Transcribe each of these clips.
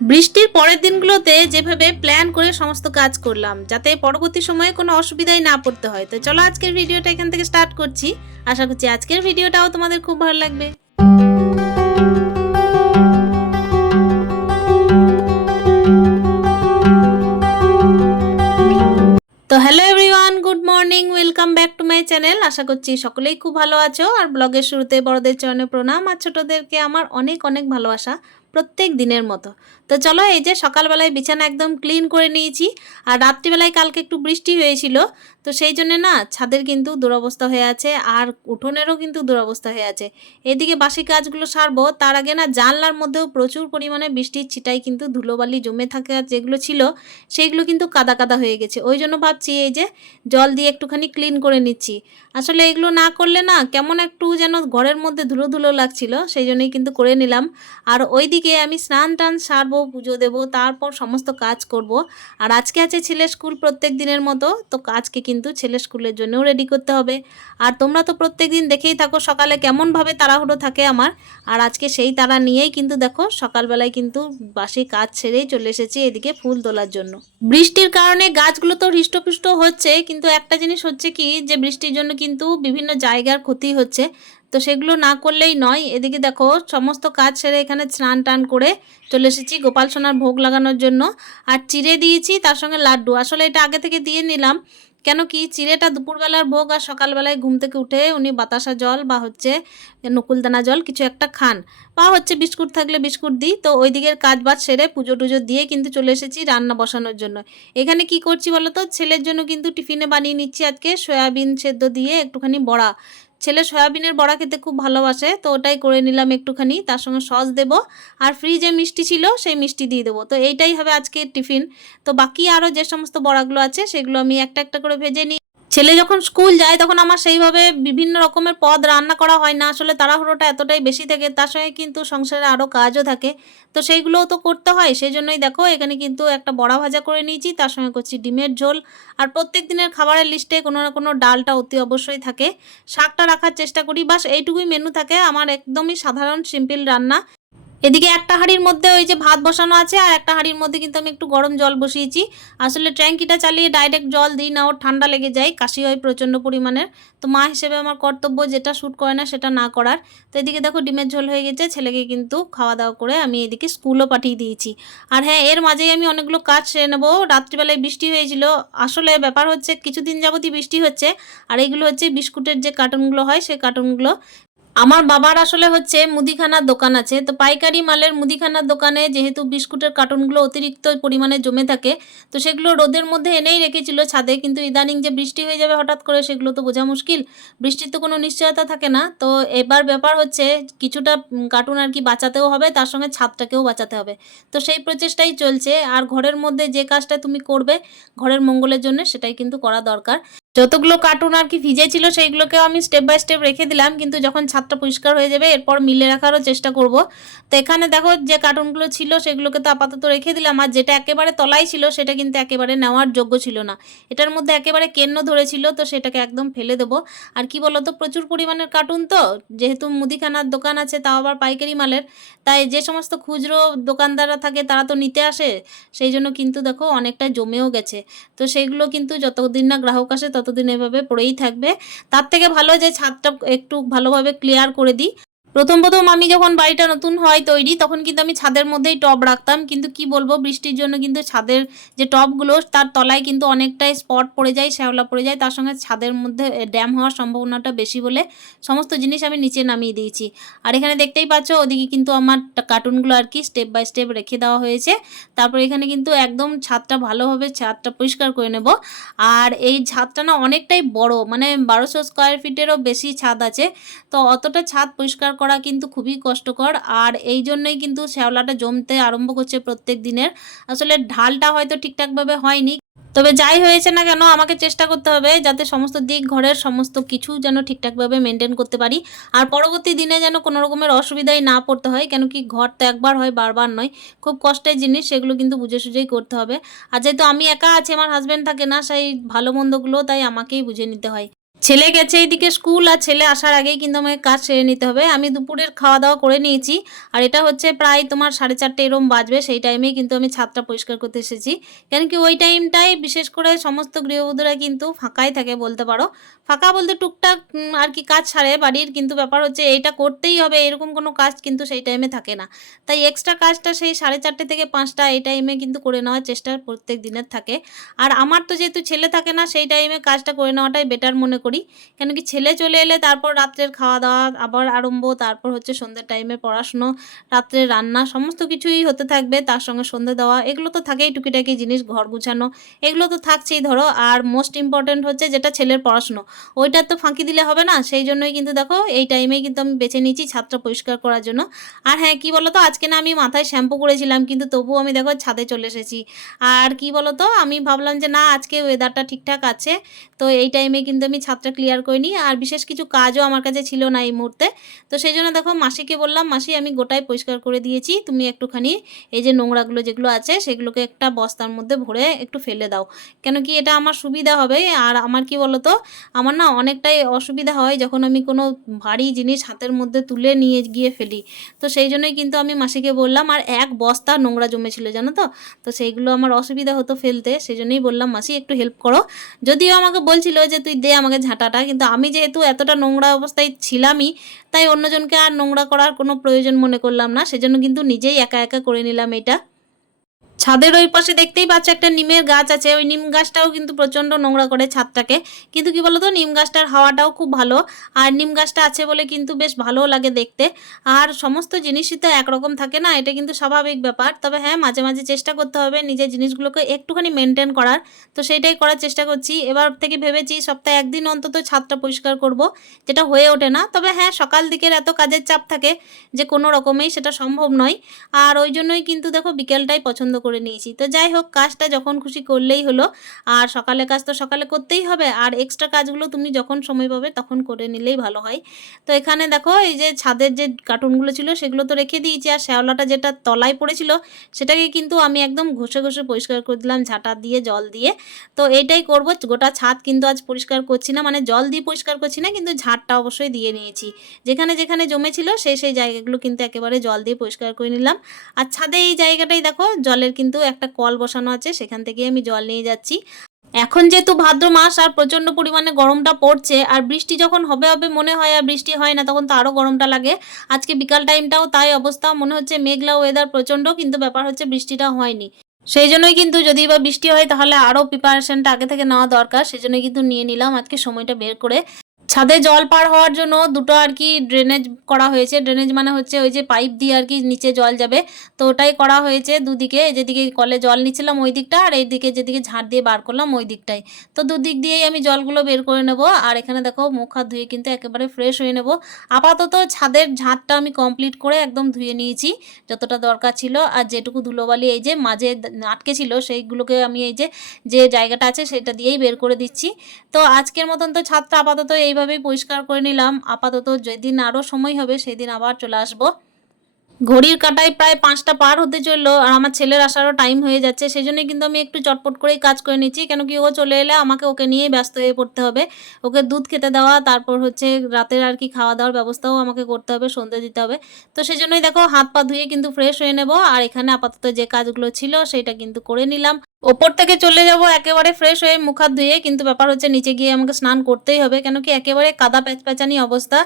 বৃষ্টির পরের দিনগুলোতে যেভাবে প্ল্যান করে সমস্ত কাজ করলাম, যাতে পরবর্তী সময়ে কোনো অসুবিধায় না পড়তে হয়। তো চলো আজকের ভিডিওটা এখান থেকে স্টার্ট করছি। আশা করছি আজকের ভিডিওটাও তোমাদের খুব ভালো লাগবে। তো hello everyone good morning welcome back channel. আশা করছি সকলেই খুব ভালো আছো। আর ব্লগের শুরুতে বড়দের চরণে প্রণাম। আর ছোটদেরকে আমার অনেক অনেক ভালোবাসা। প্রত্যেক দিনের মতো। তো চলো এই যে সকালবেলায় বিছানা একদম ক্লিন করে নিয়েছি আর রাত্রিবেলায় কালকে একটু বৃষ্টি হয়েছিল। তো সেই জন্য না ছাদের কিন্তু দুরবস্থা হয়ে আছে আর উঠোনেরও কিন্তু দুরবস্থা হয়ে আছে। এদিকে বাসি কাজগুলো সারবো, তার আগে না জানলার মধ্যেও প্রচুর পরিমাণে বৃষ্টির ছিটাই কিন্তু ধুলোবালি জমে থাকা যেগুলো ছিল সেইগুলো কিন্তু কাদা কাদা হয়ে গেছে। ওই জন্য ভাবছি এই যে জল দিয়ে একটুখানি ক্লিন করে নিচ্ছি। আসলে এগুলো না করলে না কেমন একটু যেন ঘরের মধ্যে ধুলো ধুলো লাগছিল, সেই জন্যই কিন্তু করে নিলাম। আর ওইদিকে আমি স্নান টান সারবো, পুজো দেবো, তারপর সমস্ত কাজ করব। আর আজকে আছে ছেলে স্কুল প্রত্যেক দিনের মতো, তো আজকে কিন্তু ছেলে স্কুলের জন্যও রেডি করতে হবে। আর তোমরা তো প্রত্যেক দিন দেখেই থাকো, সকালে কেমনভাবে তাড়াহুড়ো থাকে আমার। আর আজকে সেই তাড়া নিয়েই কিন্তু দেখো, সকালবেলায় কিন্তু বাসি কাজ ছেড়েই চলে এসেছি এদিকে ফুল তোলার জন্য। বৃষ্টির কারণে গাছগুলো তো হৃষ্টপুষ্ট হচ্ছে, কিন্তু একটা জিনিস হচ্ছে কি, যে বৃষ্টির জন্য কিন্তু বিভিন্ন জায়গার ক্ষতি হচ্ছে। তো সেগুলো না করলেই নয়। এদিকে দেখো, সমস্ত কাজ সেরে এখানে স্নান টান করে চলে এসেছি গোপাল সোনার ভোগ লাগানোর জন্য। আর চিড়ে দিয়েছি তার সঙ্গে লাড্ডু। আসলে এটা আগে থেকে দিয়ে নিলাম। কেন কি চিড়েটা দুপুরবেলার ভোগ আর সকালবেলায় ঘুম থেকে উঠে উনি বাতাসা জল বা হচ্ছে নকুলদানা জল কিছু একটা খান বা হচ্ছে বিস্কুট থাকলে বিস্কুট দিই। তো ওই দিকের কাজ বাজ সেরে পুজো টুজো দিয়ে কিন্তু চলে এসেছি রান্না বসানোর জন্য। এখানে কি করছি বলো তো ছেলের জন্য কিন্তু টিফিনে বানিয়ে নিচ্ছি আজকে সয়াবিন সেদ্ধ দিয়ে একটুখানি বড়া। ছেলে সয়াবিনের বড়া খেতে খুব ভালোবাসে, তো ওটাই করে নিলাম একটুখানি, তার সঙ্গে সস দেব। আর ফ্রিজে মিষ্টি ছিল, সেই মিষ্টি দিয়ে দেবো। তো এইটাই হবে আজকে টিফিন তো বাকি আরও যে সমস্ত বড়াগুলো আছে, সেগুলো আমি একটা একটা করে ভেজে নিই। ছেলে যখন স্কুল যায় তখন আমার সেইভাবে বিভিন্ন রকমের পদ রান্না করা হয় না। আসলে তাড়াহুড়োটা এতটাই বেশি থাকে, তার সঙ্গে কিন্তু সংসারে আরও কাজও থাকে। তো সেইগুলোও তো করতে হয় সেই জন্যই দেখো এখানে কিন্তু একটা বড়া ভাজা করে নিয়েছি, তার সঙ্গে করছি ডিমের ঝোল। আর প্রত্যেক দিনের খাবারের লিস্টে কোনো না কোনো ডালটা অতি অবশ্যই থাকে। শাকটা রাখার চেষ্টা করি, বাস এইটুকুই মেনু থাকে। আমার একদমই সাধারণ সিম্পল রান্না। এদিকে একটা হাঁড়ির মধ্যে ওই যে ভাত বসানো আছে, আর একটা হাঁড়ির মধ্যে কিন্তু আমি একটু গরম জল বসিয়েছি। আসলে ট্যাঙ্কিটা চালিয়ে ডাইরেক্ট জল দিই না, ওর ঠান্ডা লেগে যায়, কাশি হয় প্রচণ্ড পরিমাণের। তো মা হিসেবে আমার কর্তব্য যেটা শ্যুট করে না সেটা না করার। তো এদিকে দেখো ডিমের ঝোল হয়ে গেছে, ছেলেকে কিন্তু খাওয়া দাওয়া করে আমি এদিকে স্কুলও পাঠিয়ে দিয়েছি। আর হ্যাঁ এর মাঝেই আমি অনেকগুলো কাজ সেরে নেব। রাত্রিবেলায় বৃষ্টি হয়েছিল। আসলে ব্যাপার হচ্ছে কিছুদিন যাবতই বৃষ্টি হচ্ছে। আর এইগুলো হচ্ছে বিস্কুটের যে কার্টুনগুলো হয়, সেই কার্টুনগুলো আমার বাবার আসলে হচ্ছে মুদিখানার দোকান আছে, তো পাইকারি মালের মুদিখানার দোকানে যেহেতু বিস্কুটের কার্টুনগুলো অতিরিক্ত পরিমাণে জমে থাকে, তো সেগুলো রোদের মধ্যে এনেই রেখেছিল ছাদে, কিন্তু ইদানিং যে বৃষ্টি হয়ে যাবে হঠাৎ করে সেগুলো তো বোঝা মুশকিল। বৃষ্টির তো কোনো নিশ্চয়তা থাকে না, তো এবার ব্যাপার হচ্ছে কিছুটা কার্টুন আর কি বাঁচাতেও হবে, তার সঙ্গে ছাদটাকেও বাঁচাতে হবে। তো সেই প্রচেষ্টাই চলছে, আর ঘরের মধ্যে যে কাজটা তুমি করবে, ঘরের মঙ্গলের জন্য সেটাই কিন্তু করা দরকার। যতগুলো কার্টুন আর কি ভিজে ছিল, সেইগুলোকেও আমি স্টেপ বাই স্টেপ রেখে দিলাম, কিন্তু যখন ছাদটা পরিষ্কার হয়ে যাবে, এরপর মিলে রাখারও চেষ্টা করব। তো এখানে দেখো যে কার্টুনগুলো ছিল, সেগুলোকে তো আপাতত রেখে দিলাম, আর যেটা একেবারে তলায় ছিল, সেটা কিন্তু একেবারে নেওয়ার যোগ্য ছিল না। এটার মধ্যে একেবারে কেন্ন ধরেছিল, তো সেটাকে একদম ফেলে দেবো। আর কি বলতো, প্রচুর পরিমাণের কার্টুন তো, যেহেতু মুদিখানার দোকান আছে, তাও আবার পাইকারি মালের। তাই যে সমস্ত খুচরো দোকানদাররা থাকে, তারা তো নিতে আসে, সেই জন্য কিন্তু দেখো অনেকটা জমেও গেছে। তো সেইগুলো কিন্তু যতদিন না গ্রাহক আসে ততদিন এভাবে পড়েই থাকবে। তার থেকে ভালো যে ছাদটা একটু ভালোভাবে ক্লিয়ার করে দিই। প্রথম প্রথম আমি যখন বাড়িটা নতুন হয় তৈরি, তখন কিন্তু আমি ছাদের মধ্যেই টব রাখতাম। কিন্তু কি বলব, বৃষ্টির জন্য কিন্তু ছাদের যে টবগুলো, তার তলায় কিন্তু অনেকটাই স্পট পড়ে যায়, শ্যাওলা পড়ে যায়। তার সঙ্গে ছাদের মধ্যে ড্যাম হওয়ার সম্ভাবনাটা বেশি বলে সমস্ত জিনিস আমি নিচে নামিয়ে দিয়েছি। আর এখানে দেখতেই পাচ্ছ, ওদিকে কিন্তু আমার কার্টুনগুলো আর কি স্টেপ বাই স্টেপ রেখে দেওয়া হয়েছে। তারপর এখানে কিন্তু একদম ছাদটা ভালোভাবে, ছাদটা পরিষ্কার করে নেব। আর এই ছাদটা না অনেকটাই বড় মানে বারোশো স্কোয়ার ফিটেরও বেশি ছাদ আছে। তো অতটা ছাদ পরিষ্কার করা কিন্তু খুবই কষ্টকর। আর এই জন্যই কিন্তু শ্যাওলাটা জমতে আরম্ভ করছে প্রত্যেক দিনের। আসলে ঢালটা হয়তো ঠিকঠাকভাবে হয়নি। তবে যাই হয়েছে না কেন, আমাকে চেষ্টা করতে হবে যাতে সমস্ত দিক ঘরের সমস্ত কিছু যেন ঠিকঠাকভাবে মেনটেন করতে পারি। আর পরবর্তী দিনে যেন কোনো রকমের অসুবিধায় না পড়তে হয়, কেন কি ঘর তো একবার হয়, বারবার নয়। খুব কষ্টের জিনিস, সেগুলো কিন্তু বুঝে সুঝেই করতে হবে। আর যেহেতু আমি একা আছি, আমার হাজব্যান্ড থাকে না, সেই ভালো মন্দগুলো তাই আমাকেই বুঝে নিতে হয়। ছেলে গেছে এইদিকে স্কুল আর ছেলে আসার আগেই কিন্তু আমাকে কাজ সেরে নিতে হবে। আমি দুপুরের খাওয়া দাওয়া করে নিয়েছি। আর এটা হচ্ছে প্রায় তোমার সাড়ে চারটে এরম বাজবে। সেই টাইমেই কিন্তু আমি ছাদটা পরিষ্কার করতে এসেছি। কেন কি ওই টাইমটাই বিশেষ করে সমস্ত গৃহবধূরা কিন্তু ফাঁকাই থাকে বলতে পারো। ফাঁকা বলতে টুকটাক আর কি কাজ ছাড়ে বাড়ির কিন্তু ব্যাপার হচ্ছে এইটা করতেই হবে, এরকম কোনো কাজ কিন্তু সেই টাইমে থাকে না। তাই এক্সট্রা কাজটা সেই সাড়ে চারটে থেকে পাঁচটা এই টাইমে কিন্তু করে নেওয়ার চেষ্টা প্রত্যেক দিনের থাকে। আর আমার তো যেহেতু ছেলে থাকে না, সেই টাইমে কাজটা করে নেওয়াটাই বেটার মনে করি। কেন কি ছেলে চলে এলে তারপর রাত্রের খাওয়া দাওয়া আবার আরম্ভ, তারপর হচ্ছে সন্ধ্যের টাইমে পড়াশুনো রাত্রে রান্না, সমস্ত কিছুই হতে থাকবে, তার সঙ্গে সন্ধ্যে দেওয়া, এগুলো তো থাকেই টুকিটাকি জিনিস, ঘর গুছানো, এগুলো তো থাকছেই ধরো। আর মোস্ট ইম্পর্টেন্ট হচ্ছে যেটা ছেলের পড়াশুনো, ওইটা তো ফাঁকি দিলে হবে না, সেই জন্যই কিন্তু দেখো, এই টাইমেই কিন্তু আমি বেছে নিয়েছি ছাদটা পরিষ্কার করার জন্য। আর হ্যাঁ কি বলো তো আজকে না আমি মাথায় শ্যাম্পু করেছিলাম, কিন্তু তবুও আমি দেখো ছাদে চলে এসেছি। আর কি বলো তো আমি ভাবলাম যে না, আজকে ওয়েদারটা ঠিকঠাক আছে, তো এই টাইমে কিন্তু আমি ছাদটা ক্লিয়ার করে নিই। আর বিশেষ কিছু কাজও আমার কাছে ছিল না এই মুহূর্তে। তো সেই জন্য দেখো মাসিকে বললাম, মাসি, আমি গোটাই পরিষ্কার করে দিয়েছি। তুমি একটুখানি এই যে নোংরাগুলো যেগুলো আছে, সেগুলোকে একটা বস্তার মধ্যে ভরে একটু ফেলে দাও। কেন কি এটা আমার সুবিধা হবে। আর আমার কি বলো তো, আমার না অনেকটাই অসুবিধা হয় যখন আমি কোনো ভারী জিনিস হাতের মধ্যে তুলে নিয়ে গিয়ে ফেলি। তো সেই জন্যই কিন্তু আমি মাসিকে বললাম, আর এক বস্তা নোংরা জমেছিল, জানো তো? তো সেইগুলো আমার অসুবিধা হতো ফেলতে। সেই জন্যই বললাম, মাসি, একটু হেল্প করো। যদিও আমাকে বলছিল যে, তুই দে আমাকে ঝাঁটাটা কিন্তু আমি যেহেতু এতটা নোংরা অবস্থায় ছিলামই, তাই অন্যজনকে আর নোংরা করার কোনো প্রয়োজন মনে করলাম না। সেজন্য কিন্তু নিজেই একা একা করে নিলাম এটা। ছাদের ওই পাশে দেখতেই পাচ্ছ একটা নিমের গাছ আছে। ওই নিম গাছটাও কিন্তু প্রচণ্ড নোংরা করে ছাদটাকে। কিন্তু কি বলতো, নিম গাছটার হাওয়াটাও খুব ভালো। আর নিম গাছটা আছে বলে কিন্তু বেশ ভালোও লাগে দেখতে। আর সমস্ত জিনিসই তো একরকম থাকে না, এটা কিন্তু স্বাভাবিক ব্যাপার। তবে হ্যাঁ মাঝে মাঝে চেষ্টা করতে হবে নিজের জিনিসগুলোকে একটুখানি মেনটেন করার। তো সেইটাই করার চেষ্টা করছি। এবার থেকে ভেবেছি সপ্তাহে একদিন অন্তত ছাদটা পরিষ্কার করব, যেটা হয়ে ওঠে না। তবে হ্যাঁ সকাল দিকের এত কাজের চাপ থাকে যে কোনো রকমেই সেটা সম্ভব নয়। আর ওই জন্যই কিন্তু দেখো বিকেলটাই পছন্দ করে। নিয়েছি। তো যাই হোক, কাজটা যখন খুশি করলেই হলো। আর সকালে কাজ তো সকালে করতেই হবে। আর এক্সট্রা কাজগুলো তুমি যখন সময় পাবে তখন করে নিলেই ভালো হয়। তো এখানে দেখো, এই যে ছাদের যে কার্টুনগুলো ছিল সেগুলো তো রেখে দিয়েছি। আর শ্যাওলাটা যেটা তলায় পড়েছিল সেটাকে কিন্তু আমি একদম ঘষে ঘষে পরিষ্কার করে দিলাম, ঝাঁটা দিয়ে, জল দিয়ে। তো এইটাই করব। গোটা ছাদ কিন্তু আজ পরিষ্কার করছি না। মানে জল দিয়ে পরিষ্কার করছি না, কিন্তু ঝাঁটটা অবশ্যই দিয়ে নিয়েছি। যেখানে যেখানে জমেছিল সেই সেই জায়গাগুলো কিন্তু একেবারে জল দিয়ে পরিষ্কার করে নিলাম। আর ছাদে এই জায়গাটাই দেখো, জলের কিন্তু একটা কল বসানো আছে, সেখান থেকে আমি জল নিয়ে যাচ্ছি। এখন যেহেতু ভাদ্র মাস আর প্রচণ্ড পরিমাণে গরমটা পড়ছে, আর বৃষ্টি যখন হবে হবে মনে হয় আর বৃষ্টি হয় না, তখন তো আরও গরমটা লাগে। আজকে বিকাল টাইমটাও তাই অবস্থা, মনে হচ্ছে মেঘলা ওয়েদার প্রচণ্ড, কিন্তু ব্যাপার হচ্ছে বৃষ্টিটা হয়নি। সেই জন্যই কিন্তু যদি বা বৃষ্টি হয়, তাহলে আরও প্রিপারেশনটা আগে থেকে নেওয়া দরকার, সেই জন্যই কিন্তু নিয়ে নিলাম। আজকে সময়টা বের করে ছাদে জল পার হওয়ার জন্য দুটো আর কি ড্রেনেজ করা হয়েছে। ড্রেনেজ মানে হচ্ছে ওই যে পাইপ দিয়ে আর কি নিচে জল যাবে। তো ওটাই করা হয়েছে দুদিকে। যেদিকে কলে জল নিচ্ছিলাম ওই দিকটা আর এইদিকে যেদিকে ঝাঁট দিয়ে বার করলাম ওই দিকটাই। তো দুদিক দিয়েই আমি জলগুলো বের করে নেব। আর এখানে দেখো মুখ হাত ধুয়ে কিন্তু একেবারে ফ্রেশ হয়ে নেব। আপাতত ছাদের ঝাঁটটা আমি কমপ্লিট করে একদম ধুয়ে নিয়েছি, যতটা দরকার ছিল। আর যেটুকু ধুলোবালি এই যে মাঝে আটকে ছিল, সেইগুলোকে আমি এই যে যে জায়গাটা আছে সেটা দিয়েই বের করে দিচ্ছি। তো আজকের মতন তো ছাদটা আপাতত এইভাবেই পরিষ্কার করে নিলাম। আপাতত যেদিন আরও সময় হবে, সেদিন আবার চলে আসব। ঘড়ির কাটায় প্রায় পাঁচটা পার হতে চলল আর আমার ছেলের আসারও টাইম হয়ে যাচ্ছে। সেই জন্যই কিন্তু আমি একটু চটপট করেই কাজ করে নিচ্ছি, কেন কি ও চলে এলে আমাকে ওকে নিয়েই ব্যস্ত হয়ে পড়তে হবে। ওকে দুধ খেতে দেওয়া, তারপর হচ্ছে রাতের আর কি খাওয়া দাওয়ার ব্যবস্থাও আমাকে করতে হবে, সন্ধে দিতে হবে। তো সেই জন্যই দেখো হাত পা ধুয়ে কিন্তু ফ্রেশ হয়ে নেব। আর এখানে আপাতত যে কাজগুলো ছিল, সেটা কিন্তু করে নিলাম। ওপর থেকে চলে যাব, একেবারে ফ্রেশ হয়ে মুখ হাত ধুয়ে, কিন্তু ব্যাপার হচ্ছে নিচে গিয়ে আমাকে স্নান করতেই হবে কেন কি একেবারে কাদা প্যাচপ্যাচানি অবস্থা।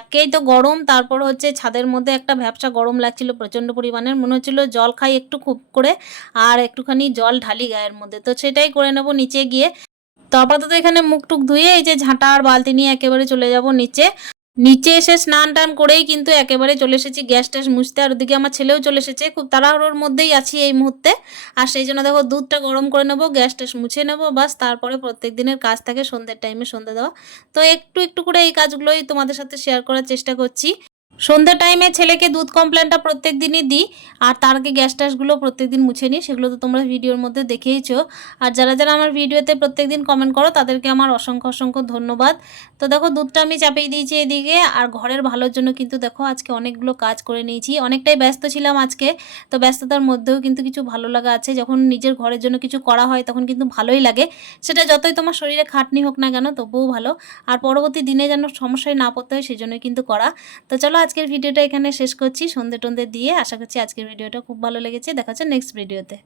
একেই তো গরম, তারপর হচ্ছে ছাদের মধ্যে একটা ভ্যাপসা গরম লাগছিল, প্রচণ্ড পরিমাণের মনে হচ্ছিল জল খাই একটু খুব করে, আর একটুখানি জল ঢালি গায়ের মধ্যে, তো সেটাই করে নেব নিচে গিয়ে। তো আপাতত এখানে মুখ টুক ধুয়ে, এই যে ঝাঁটা আর বালতি নিয়ে একেবারে চলে যাব নিচে। নিচে এসে স্নান টান করেই কিন্তু একেবারে চলে এসেছি, গ্যাস ট্যাস মুছতে। আর ওদিকে আমার ছেলেও চলে এসেছে, খুব তাড়াহুড়োর মধ্যেই আছি এই মুহূর্তে। আর সেই জন্য দেখো দুধটা গরম করে নেব, গ্যাস ট্যাস মুছে নেব, বাস তারপরে প্রত্যেক দিনের কাজ থাকে সন্ধ্যের টাইমে সন্ধ্যে দেওয়া। তো একটু একটু করে এই কাজগুলোই তোমাদের সাথে শেয়ার করার চেষ্টা করছি। সন্ধ্যে টাইমে ছেলেকে দুধ কমপ্লেনটা প্রত্যেক দিনই দিই, আর তার আগে গ্যাস ট্যাসগুলো প্রত্যেক দিন মুছে নিই, সেগুলো তো তোমরা ভিডিওর মধ্যে দেখেইছো। আর যারা যারা আমার ভিডিওতে প্রত্যেক দিন কমেন্ট করো, তাদেরকে আমার অসংখ্য অসংখ্য ধন্যবাদ। তো দেখো, দুধটা আমি চাপিয়ে দিয়েছি এদিকে, আর ঘরের ভালোর জন্য কিন্তু দেখো, আজকে অনেকগুলো কাজ করে নিয়েছি। অনেকটাই ব্যস্ত ছিলাম আজকে, তো ব্যস্ততার মধ্যেও কিন্তু কিছু ভালো লাগা আছে। যখন নিজের ঘরের জন্য কিছু করা হয়, তখন কিন্তু ভালোই লাগে। সেটা যতই তোমার শরীরে খাটনি হোক না কেন, তবুও ভালো। আর পরবর্তী দিনে যেন সমস্যায় না পড়তে হয় সেই জন্যই কিন্তু করা। তো চলো আজকের ভিডিওটা এখানে শেষ করছি। সন্ধে টন্ধে দিয়ে আশা করছি আজকের ভিডিওটা খুব ভালো লেগেছে। দেখা হচ্ছে নেক্সট ভিডিওতে